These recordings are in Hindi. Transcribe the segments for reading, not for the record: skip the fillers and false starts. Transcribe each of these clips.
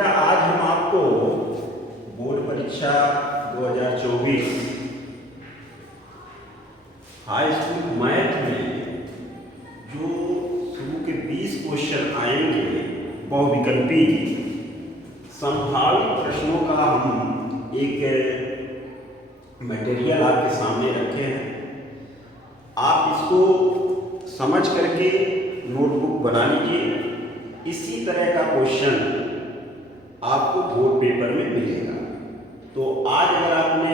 बेटा आज हम आपको बोर्ड परीक्षा 2024 हाई स्कूल मैथ में जो शुरू के 20 क्वेश्चन आएंगे बहुविकल्पी संभावित प्रश्नों का हम एक मटेरियल आपके सामने रखे हैं। आप इसको समझ करके नोटबुक बना लीजिए। इसी तरह का क्वेश्चन आपको बोर्ड पेपर में मिलेगा। तो आज अगर आपने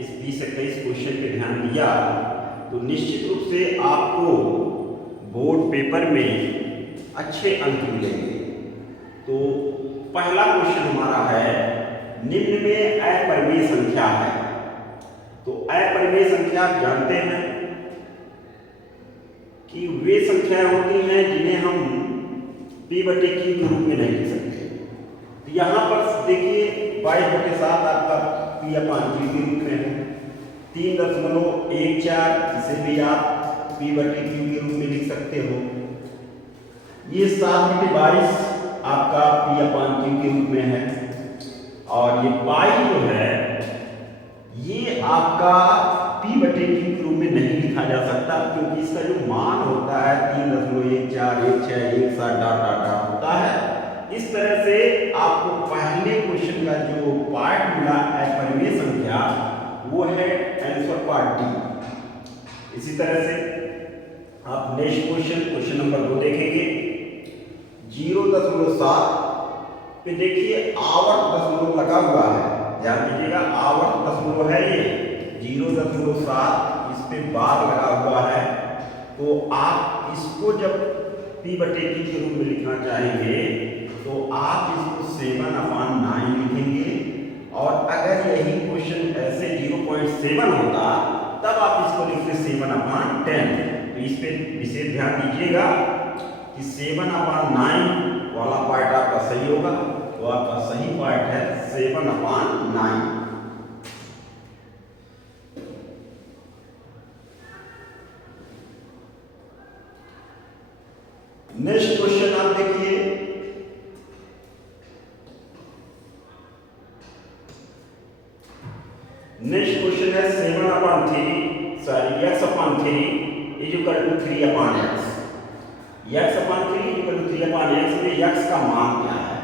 इस 20-21 क्वेश्चन पे ध्यान दिया तो निश्चित रूप से आपको बोर्ड पेपर में अच्छे अंक मिलेंगे। तो पहला क्वेश्चन हमारा है, निम्न में अपरिमेय संख्या है। तो अपरिमेय संख्या आप जानते हैं कि वे संख्याएं होती हैं जिन्हें हम p/q के रूप में नहीं लिख सकते। तो यहाँ पर देखिए 22/7 आपका p/q के रूप में है। 3.14 इसे भी आप p/q के रूप में लिख सकते हो। ये 7/22 आपका p/q के रूप में है। और ये पाई जो है ये आपका p/q के रूप में नहीं लिखा जा सकता, क्योंकि इसका जो मान होता है 3.141617 डॉट होता है। इस तरह से आपको पहले क्वेश्चन का जो पार्ट मिला अपरिमेय संख्या वो है आंसर पार्ट डी। इसी तरह से आप नेक्स्ट क्वेश्चन नंबर 2 देखेंगे। 0.7 पे देखिए आवर्त दशमलव लगा हुआ है, ध्यान दीजिएगा आवर्त दशमलव है ये 0.7, इस पे बार लगा हुआ है। तो आप इसको जब p/q के रूप में लिखना चाहेंगे तो आप इसको 7/9 लिखेंगे। और अगर यही क्वेश्चन ऐसे 0.7 होता तब आप इसको लिखते 7/10। तो इस पे विशेष ध्यान दीजिएगा कि 7/9 वाला पार्ट आपका सही होगा। तो आपका सही पार्ट है 7/9। नेक्स्ट क्वेश्चन आप देखिए। नेक्स्ट क्वेश्चन है 7/3 x/3 is equal to 3/x। x/3 is equal to 3/x में x का मान क्या है?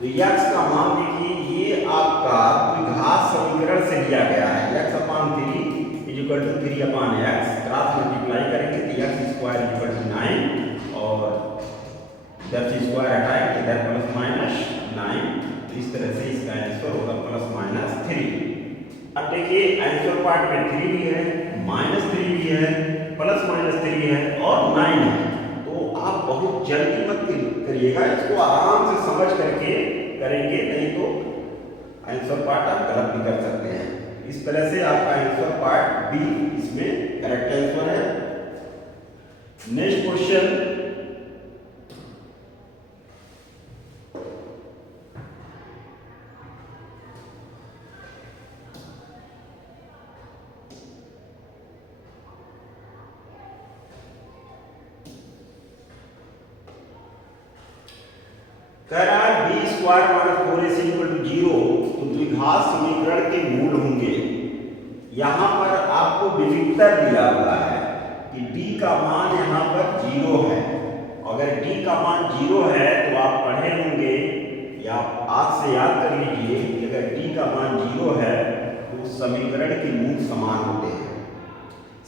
तो x का मान देखिए ये आपका द्विघात समीकरण से दिया गया है। x/3 is equal to 3/x, cross multiply करेंगे तो x² is equal to 9 और 10² हटाएं इधर +-9। तो इस तरह से इसका आंसर होगा +-3। अब देखिए आंसर पार्ट में 3 भी है, -3 भी है, +-3 है और 9 है। तो आप बहुत जल्दी मत करिएगा, इसको आराम से समझ करके करेंगे, नहीं तो आंसर पार्ट आप गलत भी कर सकते हैं। इस तरह से आपका आंसर पार्ट बी इसमें करेक्ट आंसर है। नेक्स्ट क्वेश्चन कह रहा है b² - 4ac = 0 तो द्विघात समीकरण के मूल होंगे। यहाँ पर आपको विविधतर दिया हुआ है कि d का मान यहाँ पर 0 है। अगर d का मान 0 है तो आप पढ़े होंगे या आज से याद कर लीजिए कि अगर d का मान 0 है तो समीकरण के मूल समान होते हैं।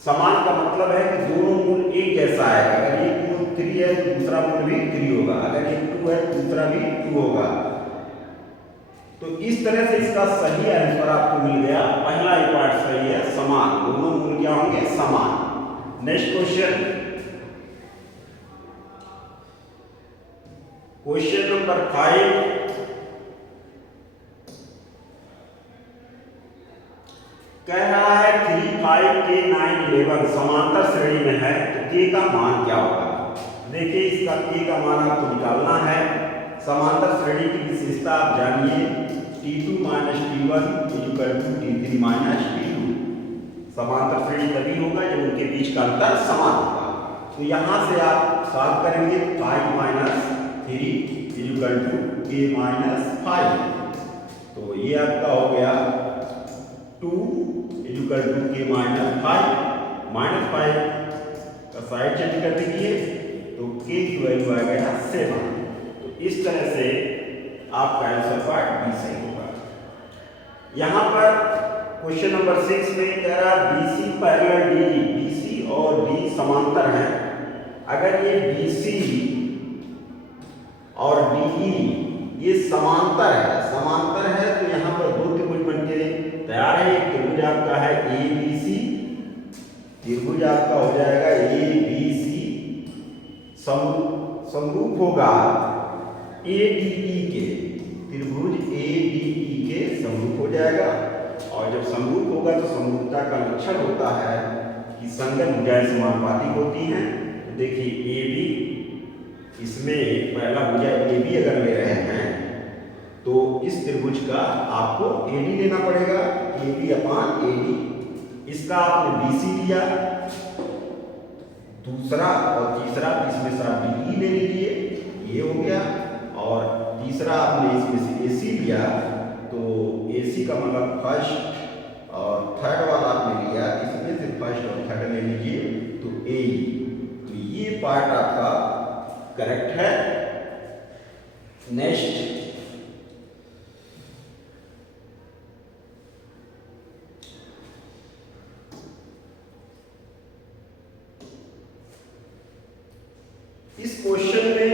समान का मतलब है कि दोनों मूल एक जैसा है। अगर एक मूल 3 है तो दूसरा मूल भी 3 होगा, अगर एक 2 है तो दूसरा भी 2 होगा। तो इस तरह से इसका सही आंसर आपको मिल गया। पहला ही पार्ट सही है, समान, दोनों मूल क्या होंगे? समान। Next question number 5। कह रहा है 3, 5, k, 9, 11 समांतर श्रेणी में है तो k का मान क्या होगा? देखिए इसका k का मान आपको निकालना है। समांतर श्रेणी की विशेषता आप जानिए, T2 - T1 = T3 - T2। समांतर श्रेणी तभी होगा जब उनके बीच का अंतर समान होगा। तो यहाँ से आप सॉल्व करेंगे 5 - 3 = 2k माइनस 5। तो ये आपका हो गया 2 इक्वल टू k माइनस 5 का साइड चेंज कर दीजिए तो k की वैल्यू आ गया 7। तो इस तरह से आपका आंसर पार्ट बी सही होगा। यहाँ पर क्वेश्चन नंबर 6 में कह रहा BC पैरेलल DE, BC और D समांतर हैं। अगर ये BC और DE ये समांतर है तो यहाँ पर दो त्रिभुज बनके तैयार है। एक त्रिभुज आपका है ABC, त्रिभुज आपका हो जाएगा ABC, समरूप होगा ADE के, त्रिभुज ADE के समरूप हो जाएगा। और जब समरूप होगा तो समरूपता का लक्षण होता है कि संगत भुजाएं समानुपाती होती हैं। तो देखिए AB, इसमें पहला भुजा AB अगर ले रहे हैं तो इस त्रिभुज का आपको AD लेना पड़ेगा, AB अपान AD। इसका आपने BC लिया, दूसरा और तीसरा इसमें से आप DE ले लीजिए, ये हो गया। और तीसरा आपने इसमें से AC लिया तो AC का मतलब फर्स्ट और थर्ड वाला आपने लिया, इसमें से फर्स्ट और थर्ड ले लीजिए तो AE। तो ये पार्ट आपका करेक्ट है। नेक्स्ट इस क्वेश्चन में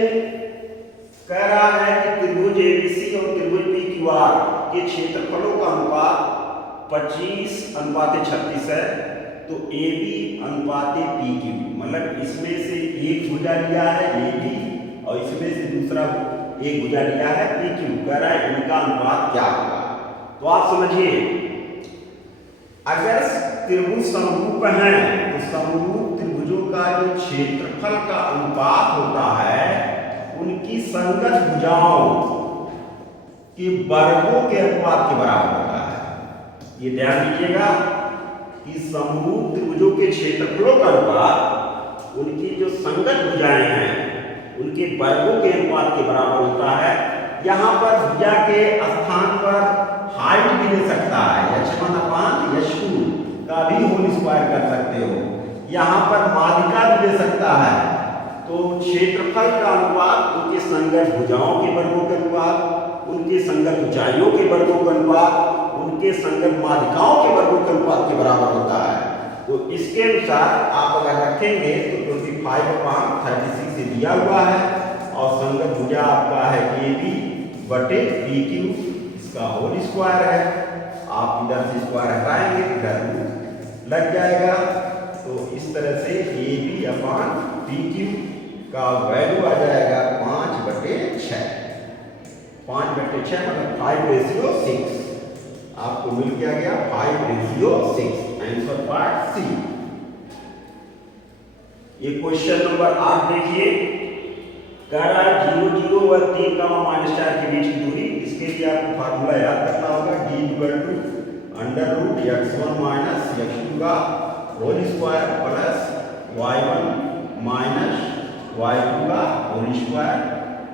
कह रहा है कि त्रिभुज ABC और त्रिभुज PQR के क्षेत्रफलों का अनुपात 25:36 है। तो AB अनुपात PQ, मतलब इसमें से एक भुजा लिया है AB और इसमें से दूसरा एक भुजा लिया है PQ। कह रहा है इनका अनुपात क्या होगा। तो आप समझिए, अगर त्रिभुज समरूप हैं तो समरूप त्रिभुजों का जो क्षेत्रफल का अनुपात होता है उनकी संगत भुजाओं के वर्गों के अनुपात के बराबर होता है। ये ध्यान दीजिएगा कि समरूप त्रिभुजों के क्षेत्रफलों का अनुपात उनकी जो संगत भुजाएं हैं उनके वर्गों के अनुपात के बराबर होता है। यहाँ पर भुजा के स्थान पर हाइट भी ले सकता है, h1 अपान h2 का भी होल स्क्वायर कर सकते हो। यहाँ पर माध्यिका भी ले सकता है। तो क्षेत्रफल का अनुपात उनके संगत भुजाओं के वर्गों के अनुपात, उनके संगत ऊंचाइयों के वर्गों के अनुपात, उनके संगत माध्यिकाओं के वर्गों के अनुपात के बराबर होता है। तो इसके अनुसार आप अगर रखेंगे तो 25/36 से दिया हुआ है और संगत भुजा आपका है AB बटे PQ, इसका होल स्क्वायर है। आप इधर से स्क्वायर हटाएंगे इधर लग जाएगा। तो इस तरह से AB अपान PQ का वैल्यू आ जाएगा 5/6। 5/6 मतलब 5:6 आपको मिल क्या गया 5:6। Answer part C. ये क्वेश्चन नंबर 8 देखिए, कह रहा है 0, 0 व 3, -4 के बीच की दूरी। इसके लिए आपको फार्मूला याद करना होगा, D √(x1 - x2) का whole square plus y1 - y2 का होल स्क्वायर।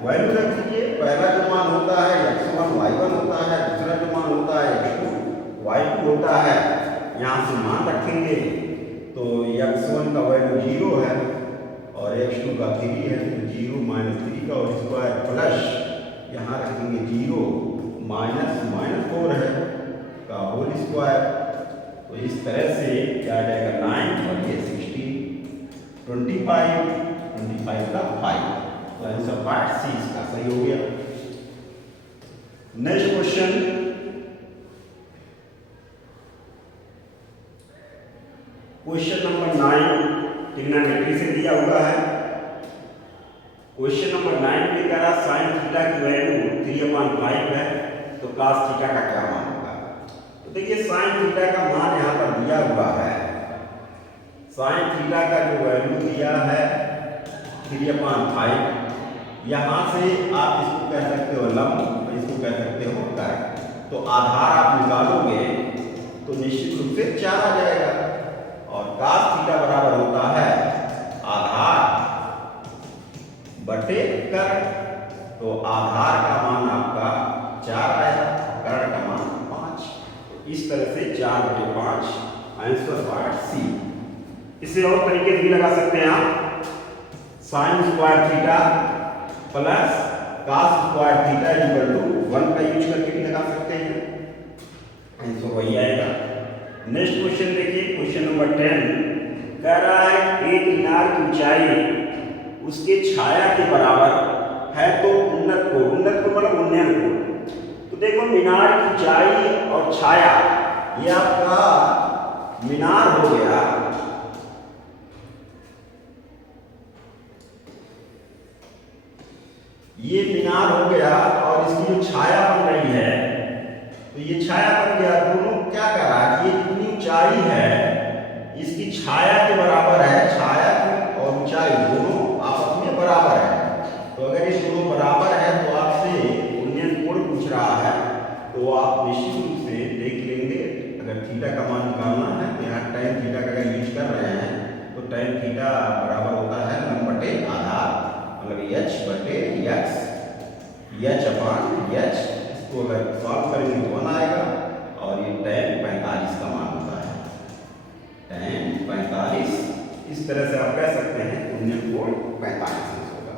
वैल्यू रख दीजिए, पहला जो मान होता है x1 y1 होता है, दूसरा जो मान होता है x2 y2 होता है। यहाँ से मान रखेंगे तो x1 का वैल्यू 0 है और x2 का 3 है, तो 0 - 3 का होल स्क्वायर प्लस यहाँ रखेंगे 0 -4 है का होल स्क्वायर। तो इस तरह से क्या आ जाएगा 9 और ये 16, 25 का 5। तो आंसर पार्ट सी इसका सही हो गया। Next question, question number 9 trigonometry से दिया हुआ है। क्वेश्चन नंबर 9 में कह रहा sin थीटा की वैल्यू 3/5 है, तो cos थीटा का क्या मान होगा। तो देखिए sin थीटा का मान यहाँ पर दिया हुआ है। sin थीटा का जो वैल्यू दिया है 3/5, यहाँ से आप इसको कह सकते हो लंब, इसको कह सकते हो कर्क। तो आधार आप निकालोगे तो निश्चित रूप से 4 आ जाएगा और cos थीटा बराबर होता है आधार बटे कर्क। तो आधार का मान आपका 4 आया, कर्ण का मान 5। तो इस तरह से 4/5 आंसर पार्ट सी। इसे और तरीके से भी लगा सकते हैं आप, sine square theta plus cos square theta equal to 1 का यूज करके भी लगा सकते हैं, आंसर वही आएगा। नेक्स्ट क्वेश्चन देखिए, क्वेश्चन नंबर 10 कह रहा है एक मीनार की ऊंचाई उसके छाया के बराबर है तो उन्नत कोण मतलब उन्नयन कोण। तो देखो मीनार की ऊंचाई और छाया, ये आपका मीनार हो गया, ये मीनार हो गया और इसकी जो छाया बन रही है, तो ये छाया बन गया। दोनों क्या कर रहा है कि ये जितनी ऊंचाई है इसकी छाया के बराबर है, छाया की और ऊंचाई दोनों आपस में बराबर है। तो अगर ये दोनों बराबर है तो आपसे उन्नयन कोण पूछ रहा है, तो आप निश्चित रूप से देख लेंगे। अगर थीटा का मान निकालना है तो यहाँ tan थीटा का अगर यूज कर रहे हैं तो tan थीटा बराबर होता है लंब बटे आधार, मतलब h/x, h/h। इसको अगर सॉल्व करेंगे तो 1 आएगा और ये tan 45 का मान होता है, tan 45। इस तरह से आप कह सकते हैं उन्नयन कोण 45 होगा।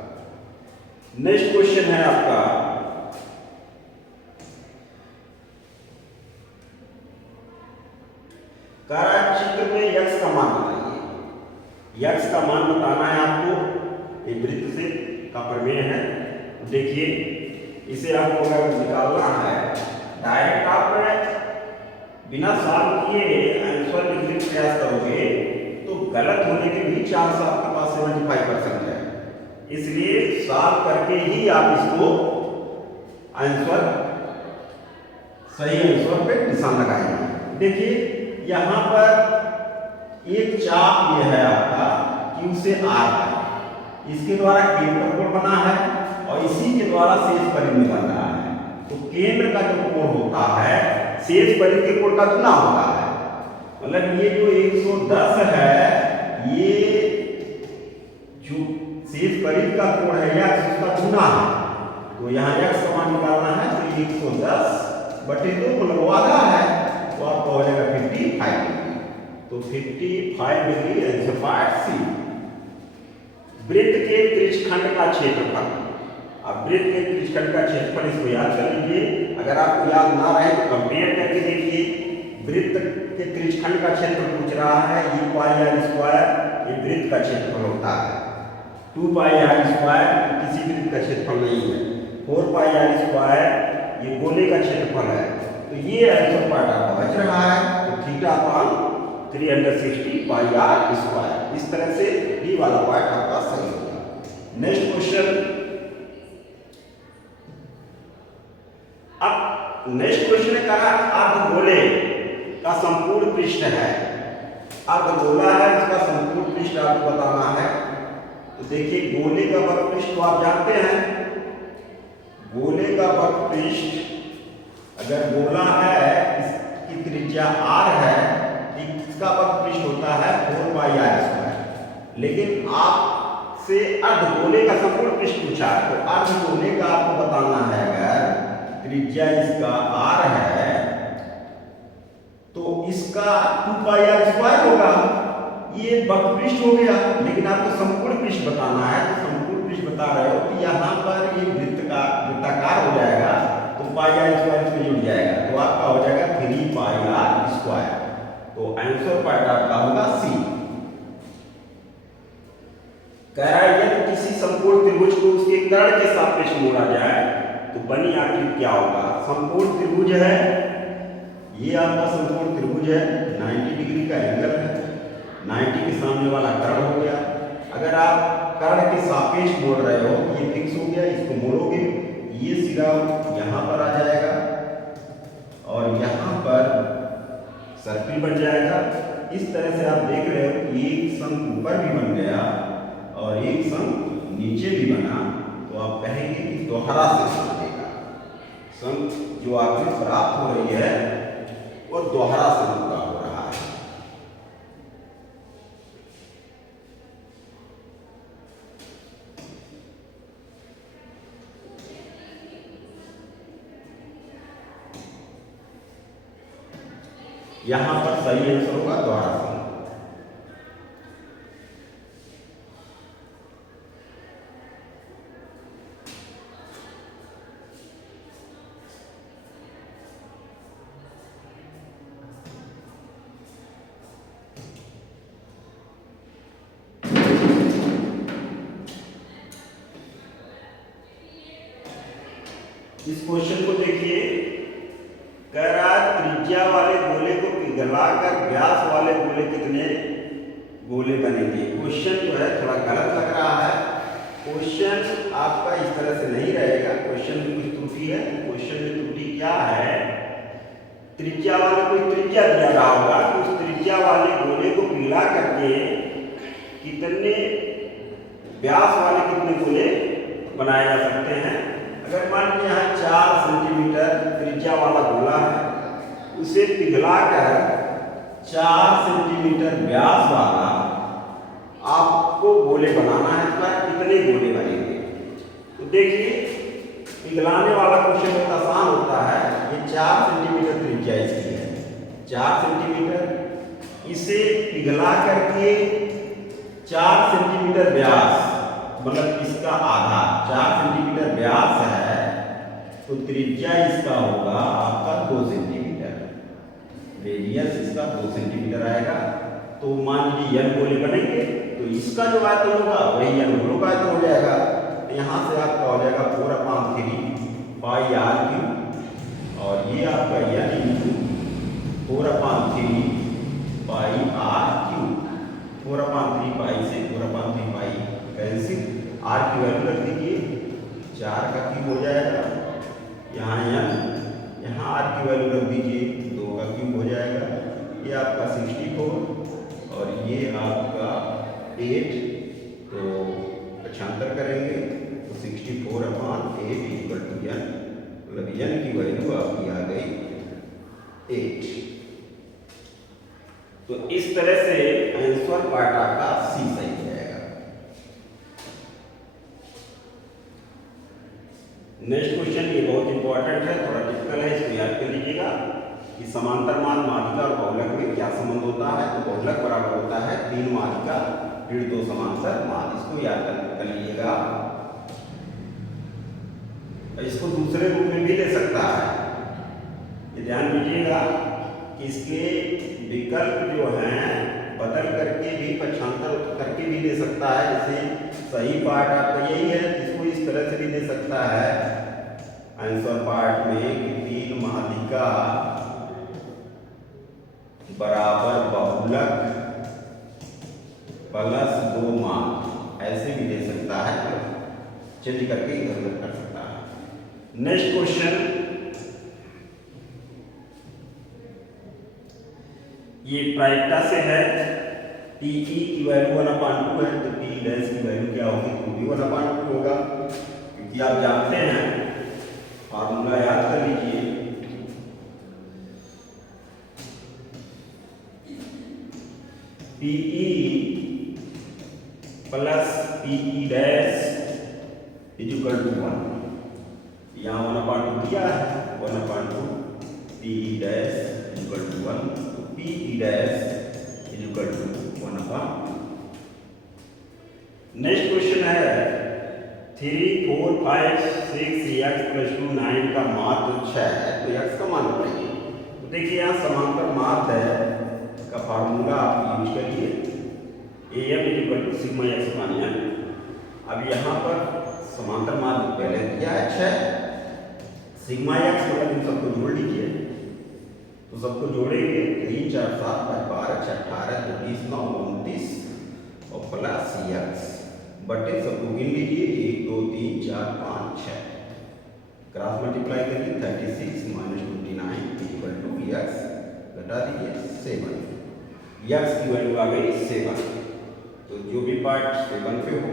नेक्स्ट क्वेश्चन है आपका, चित्र में यक्स का मान बताइए। यक्स का मान बताना है आपको, एक वृत्त से का प्रमेय है। देखिए इसे आपको अगर निकालना है डायरेक्ट आप बिना सॉल्व किए आंसर लिखने का प्रयास करोगे तो गलत होने के भी चांस आपके पास 75% है। इसलिए सॉल्व करके ही आप इसको आंसर सही आंसर पे निशान लगाएंगे। देखिए यहाँ पर एक चाप ये है आपका Q से R है, इसके द्वारा केंद्र कोण बना है और इसी के द्वारा शेष परिधि बन रहा है। तो केंद्र का जो कोण होता है शेष परिधि के कोण का गुना होता है, मतलब ये जो 110 है ये जो शेष परिधि का कोण है या उसका गुना है। तो यहाँ x का मान निकालना है तो 110/2 मतलब आधा है, तो आपका हो जाएगा 55 डिग्री। तो 55 डिग्री आंसर पार्ट सी। वृत्त के त्रिज्यखंड का क्षेत्रफल, अब वृत्त के त्रिज्यखंड का क्षेत्रफल इसको याद कर लीजिए। अगर आपको याद ना रहे तो कंपेयर करके देखिए। वृत्त के त्रिज्यखंड का क्षेत्रफल पूछ रहा है, ये πr², ये वृत्त का क्षेत्रफल होता है। 2πr² किसी वृत्त का क्षेत्रफल नहीं है, 4πr² ये गोले का क्षेत्रफल है। तो ये आंसर पार्ट आपका बच रहा है, तो θ/360πr²। इस तरह से ये वाला पार्ट आपका सही होगा। नेक्स्ट क्वेश्चन, अब नेक्स्ट क्वेश्चन है कहा अर्धगोले का संपूर्ण पृष्ठ है। अर्धगोला है, उसका संपूर्ण पृष्ठ आपको बताना है। तो देखिए गोले का वक्र पृष्ठ तो आप जानते हैं, गोले का वक्र पृष्ठ अगर गोला है, इसकी त्रिज्या r है, इसका वक्र पृष्ठ होता है 4πr²। लेकिन आपसे अर्धगोले का संपूर्ण पृष्ठ पूछा है, तो अर्धगोले का आपको बताना है अगर त्रिज्या इसका r है तो इसका 2πr² होगा। ये वक्र पृष्ठ हो गया, लेकिन आपको संपूर्ण पृष्ठ बताना है। तो संपूर्ण पृष्ठ बता रहे हो कि यहाँ पर ये वृत्ताकार हो जाएगा, तो πr² इसमें जुड़ जाएगा, तो आपका हो जाएगा 3πr²। तो आंसर पार्ट आपका होगा सी। कह रहा है यदि किसी संपूर्ण त्रिभुज को उसके कर्ण के सापेक्ष मोड़ा जाए तो बनी आकृति क्या होगा। संपूर्ण त्रिभुज है, ये आपका संपूर्ण त्रिभुज है, 90 डिग्री का एंगल है, 90 के सामने वाला कर्ण हो गया। अगर आप कर्ण के सापेक्ष मोड़ रहे हो, ये फिक्स हो गया, इसको मोड़ोगे ये सीधा यहाँ पर आ जाएगा और यहाँ पर सर्किल बन जाएगा। इस तरह से आप देख रहे हो कि एक शंकु ऊपर भी बन गया और एक शंकु नीचे भी बना, तो आप कहेंगे कि दोहरा से बनेगा। शंकु जो आकृति प्राप्त हो रही है वो दोहरा से पूरा हो रहा है। यहां पर सही आंसर होगा द्वारा। इस क्वेश्चन को देखिए, कह रहा है त्रिज्या वाले गोले को पिघलाकर व्यास वाले गोले कितने गोले बनेंगे। क्वेश्चन जो है थोड़ा गलत लग रहा है। क्वेश्चन आपका इस तरह से नहीं रहेगा। क्वेश्चन में कुछ त्रुटि है। क्वेश्चन में त्रुटि क्या है, त्रिज्या वाले कोई त्रिज्या दिया रहा होगा कि उस त्रिज्या वाले गोले को पिघला करके कितने व्यास वाले कितने गोले बनाए जा सकते हैं। अगर मान लीजिए यहाँ 4 सेंटीमीटर त्रिज्या वाला गोला है, उसे पिघलाकर 4 सेंटीमीटर व्यास वाला आपको गोले बनाना है, तो कितने गोले बनेंगे। तो देखिए, पिघलाने वाला क्वेश्चन बहुत आसान होता है। ये 4 सेंटीमीटर त्रिज्या इसकी है, 4 सेंटीमीटर। इसे पिघला करके 4 सेंटीमीटर व्यास, मतलब इसका आधा 4 सेंटीमीटर व्यास है, तो त्रिज्या इसका होगा आपका 2 सेंटीमीटर, रेडियस इसका 2 सेंटीमीटर आएगा। तो मान लीजिए n गोले बनेंगे, तो इसका जो आयतन होगा वही n गोलों का आयतन हो जाएगा। तो यहाँ से आपका हो जाएगा 4/3 पाई r क्यूब, और ये आपका n इंटू 4/3 पाई r क्यूब। 4/3 पाई से 4/3 पाई कैंसिल, r की वैल्यू रख दीजिए, 4 का क्यूब हो जाएगा। यहाँ n, यहाँ r की वैल्यू रख दीजिए, 2 का क्यूब हो जाएगा। ये आपका 64 और ये आपका 8, तो पक्षांतर करेंगे तो 64/8 इक्वल टू n, मतलब n की वैल्यू आपकी आ गई 8। तो इस तरह से आंसर पार्ट आपका सी सही जाएगा। नेक्स्ट क्वेश्चन ये बहुत इंपॉर्टेंट है, थोड़ा टिपिकल है, इसको याद कर लीजिएगा कि समांतर मान माध्यिका और बहुलक में क्या संबंध होता है। तो बहुलक बराबर होता है 3 माध्यिका ऋण 2 समांतर मान। इसको याद कर लीजिएगा। इसको दूसरे रूप में भी ले सकता है, ये ध्यान दीजिएगा कि इसके विकल्प जो हैं बदल करके भी, पक्षांतर करके भी दे सकता है। जैसे सही पार्ट आपका यही है, इसको इस तरह से भी दे सकता है आंसर पार्ट में कि 3 माध्यिका बराबर बहुलक प्लस 2 मान, ऐसे भी दे सकता है, चेंज करके इधर उधर कर सकता है। नेक्स्ट क्वेश्चन, ये प्रायिकता से है। टी की वैल्यू 1/2 है, तो टी डैश की वैल्यू क्या होगी, तो भी 1/2 होगा, क्योंकि आप जानते हैं फार्मूला याद कर लीजिए। P E plus P E dash is equal to 1। यहाँ 1/2 दिया है, 1/2 P E dash is equal to 1, तो P E dash is equal to 1/2। Next question है 3, 4, 5, 6 x + 2 9 का माध्य 6 है, तो x का मान बताइए। तो देखिए यहाँ समांतर माध्य है का फार्मूला आप यूज करिए, AM = सिग्मा x मान n। अब यहाँ पर समांतर माध्य पहले दिया है 6, सिग्मा x मतलब इन सबको जोड़ लीजिए। तो सबको जोड़ेंगे, 3, 4, 7, 5, 12, 6, 18, 20, 9, 29 और प्लस x बटे सबको गिन लीजिए, 1, 2, 3, 4, 5, 6, क्रॉस मल्टीप्लाई करिए, 36 - 29 इक्वल टू x, घटा दीजिए 7, x की वैल्यू आ गई 7। तो जो भी पार्ट 7 पे हो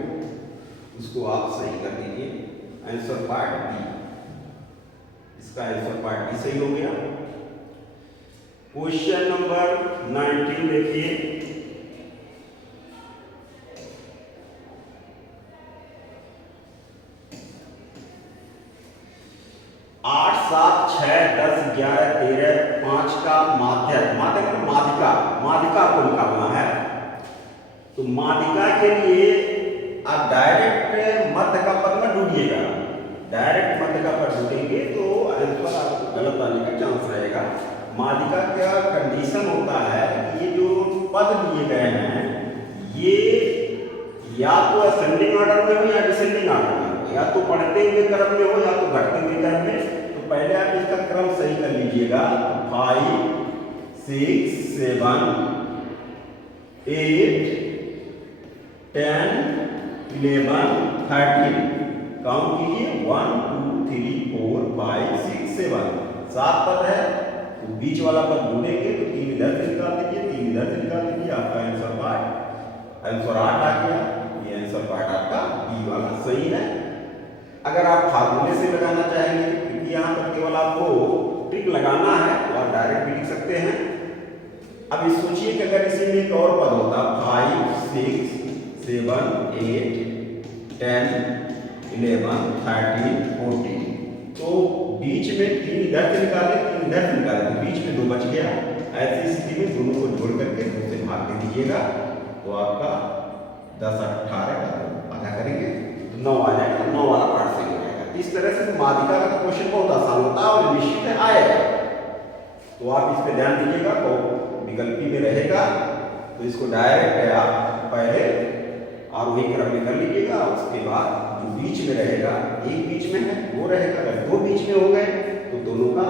उसको आप सही कर दीजिए। आंसर पार्ट बी, इसका आंसर पार्ट बी सही हो गया। क्वेश्चन नंबर 19 देखिए, 8, 7, 6 10, 11, 13, 5 का माध्यक, माध्यक मतलब माध्यिका, माध्यिका को निकालना है। तो माध्यिका के लिए आप डायरेक्ट मध्य का पद में ढूंढिएगा, डायरेक्ट मध्य का पद ढूंढेंगे तो आंसर आपको गलत आने का चांस रहेगा। माध्यिका का कंडीशन होता है कि ये जो पद दिए गए हैं ये या तो असेंडिंग ऑर्डर में हो या डिसेंडिंग ऑर्डर में हो, या तो बढ़ते हुए क्रम में हो या तो घटते हुए क्रम में। तो पहले आप इसका क्रम सही कर लीजिएगा। 5, 6, 7, 8, 10, 11, 13 काउंट कीजिए। 1, 2, 3, 4, 5, 6, 7 7 पद है। तो बीच वाला पद ढूंढेंगे तो 3 इधर से निकाल दीजिए, 3 इधर से निकाल दीजिए, आपका आंसर 8 आ गया। ये आंसर पार्ट आपका बी वाला सही है। अगर आप फार्मूले से लगाना चाहेंगे, क्योंकि यहाँ पर केवल आपको ट्रिक लगाना है, तो आप डायरेक्ट भी लिख सकते हैं। अब इस सोचिए कि अगर इसी में एक और पद होता 5, 6, 7, 8, 10, 11, 13, 14, तो बीच में 3 इधर से निकाले, 3 इधर से निकाले, तो बीच में 2 बच गया। ऐसी स्थिति में दोनों को जोड़ करके 2 से भाग दे दीजिएगा, तो आपका 10, 18 आधा करेंगे तो 9 आ जाएगा। 9 वाला पार्ट सही हो जाएगा। इस तरह से माध्यिका का क्वेश्चन बहुत आसान होता है और निश्चित है आएगा। तो आप इस पे ध्यान दीजिएगा। तो विकल्पी में रहेगा तो इसको डायरेक्ट आप पहले आरोही क्रम में कर लीजिएगा। उसके बाद जो बीच में रहेगा, एक बीच में है वो रहेगा। अगर 2 बीच में हो गए तो दोनों का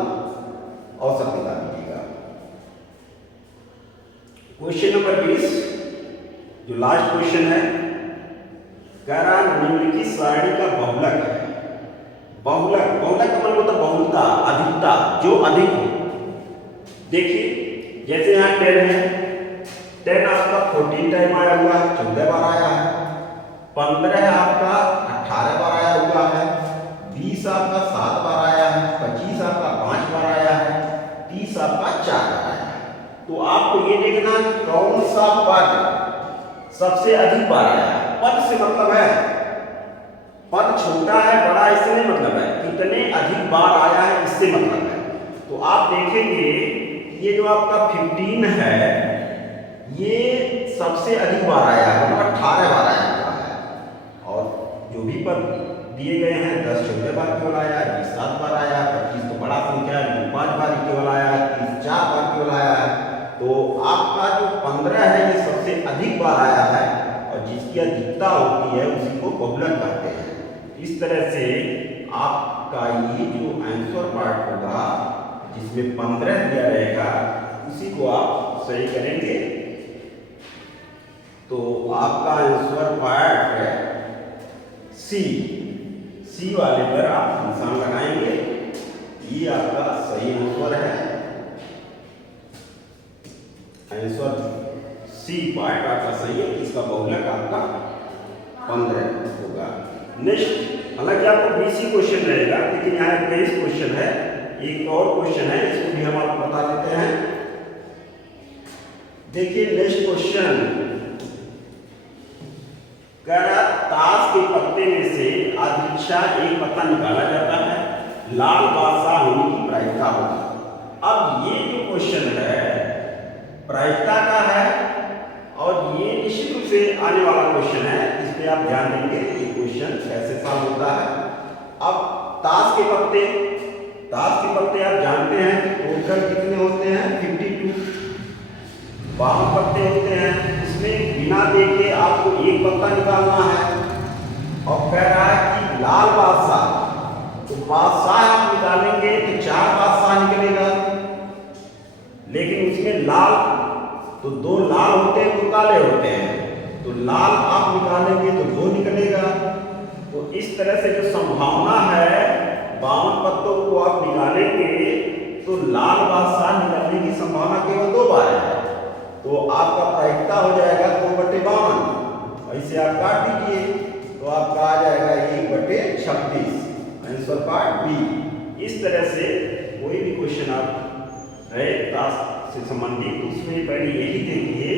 औसत निकाल लीजिएगा। क्वेश्चन नंबर 20 जो लास्ट क्वेश्चन है, कह रहा निम्नलिखित सारणी का बहुलक है। बहुलक, बहुलक का मतलब होता है बहुलता, अधिकता, जो अधिक हो। देखिए जैसे यहाँ 10 है, 10 आपका 14 टाइम आया हुआ है, 14 बार आया है। 15 आपका 18 बार आया हुआ है। 20 आपका 7 बार आया है। 25 आपका 5 बार आया है। 30 आपका 4 बार आया है। तो आपको ये देखना कौन सा पद सबसे अधिक बार आया है। पद से मतलब है पद छोटा है बड़ा, इससे नहीं मतलब है, कितने अधिक बार आया है इससे मतलब है। तो आप देखेंगे ये जो आपका 15 है ये सबसे अधिक बार आया है, मतलब 18 बार आया हुआ है। और जो भी पद दिए गए हैं 10 14 बार केवल आया है, 20 7 बार आया है, 25 तो बड़ा संख्या है, 5 बार केवल आया है, 30 4 बार केवल आया है। तो आपका जो 15 है ये सबसे अधिक बार आया है और जिसकी अधिकता होती है उसी को बहुलक कहते हैं। इस तरह से आपका ये जो आंसर पार्ट होगा जिसमें 15 दिया रहेगा उसी को आप सही करेंगे। तो आपका आंसर पार्ट है सी वाले पर आप निशान लगाएंगे। ये आपका सही आंसर है। आंसर सी पार्ट आपका सही है। इसका बहुलक आपका 15 होगा। नेक्स्ट, हालांकि आपको 20 ही क्वेश्चन रहेगा, लेकिन यहाँ 23 क्वेश्चन है। एक और क्वेश्चन है, इसको भी हम आपको बता देते हैं। देखिए नेक्स्ट क्वेश्चन कह रहा ताश के पत्ते में से अधिक्षा एक पत्ता निकाला जाता है, लाल बादशाह होने की प्रायिकता होगी। अब ये जो क्वेश्चन है प्रायिकता का है और ये निश्चित रूप से आने वाला क्वेश्चन है, इस पे आप ध्यान देंगे ये क्वेश्चन कैसे सॉल्व होता है। अब ताश के पत्ते आप जानते हैं टोटल कितने होते हैं 52 पत्ते होते हैं। इसमें बिना देखे आपको एक पत्ता निकालना है और कह रहा है कि लाल बादशाह, तो बादशाह आप निकालेंगे तो 4 बादशाह निकलेगा, लेकिन उसमें लाल तो 2 लाल होते हैं 2 काले होते हैं, तो लाल आप निकालेंगे तो 2 निकलेगा। तो इस तरह से जो संभावना है 52 पत्तों को आप निकालेंगे तो लाल बादशाह निकलने की संभावना केवल 2 बार है। तो आपका प्रायिकता हो जाएगा 2/52। ऐसे आप काट दीजिए तो आपका आ जाएगा 1/26। Answer part B. इस तरह से कोई भी क्वेश्चन आप रहे ताश से संबंधित, उसमें पहले यही देखिए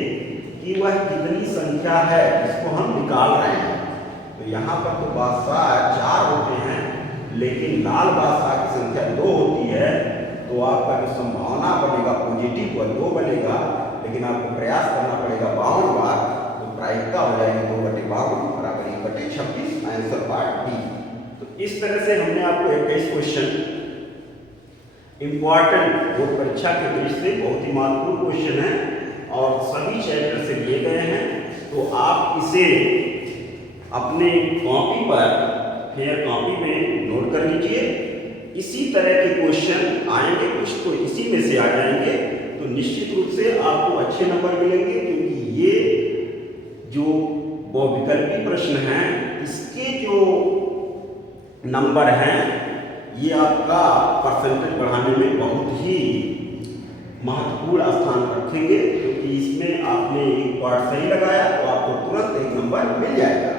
कि वह कितनी संख्या है जिसको हम निकाल रहे हैं। तो यहाँ पर तो बादशाह 4 होते हैं, लेकिन लाल बादशाह की संख्या 2 होती है। तो आपका जो संभावना बनेगा पॉजिटिव वो बनेगा, लेकिन आपको प्रयास करना पड़ेगा 52 बार, तो प्रायिकता हो जाएगी 2/52 बराबर 1/26, आंसर पार्ट डी। तो इस तरह से हमने आपको 21 क्वेश्चन इंपॉर्टेंट बोर्ड परीक्षा के दृष्टि से बहुत ही महत्वपूर्ण क्वेश्चन है और सभी चैप्टर से लिए गए हैं। तो आप इसे अपने कॉपी पर, फेयर कॉपी में नोट कर लीजिए। इसी तरह के क्वेश्चन आएंगे, कुछ तो इसी में से आ जाएंगे, तो निश्चित रूप से आपको अच्छे नंबर मिलेंगे, क्योंकि ये जो बहुविकल्पी प्रश्न हैं इसके जो नंबर हैं ये आपका परसेंटेज बढ़ाने में बहुत ही महत्वपूर्ण स्थान रखेंगे, क्योंकि इसमें आपने एक पार्ट सही लगाया तो आपको तुरंत एक नंबर मिल जाएगा।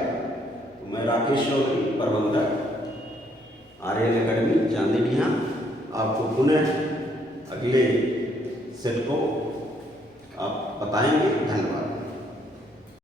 तो मैं राकेश चौधरी, प्रबंधक आर्यन अकेडमी चांदीडीहा, आपको पुनः अगले सेट को आप बताएंगे। धन्यवाद।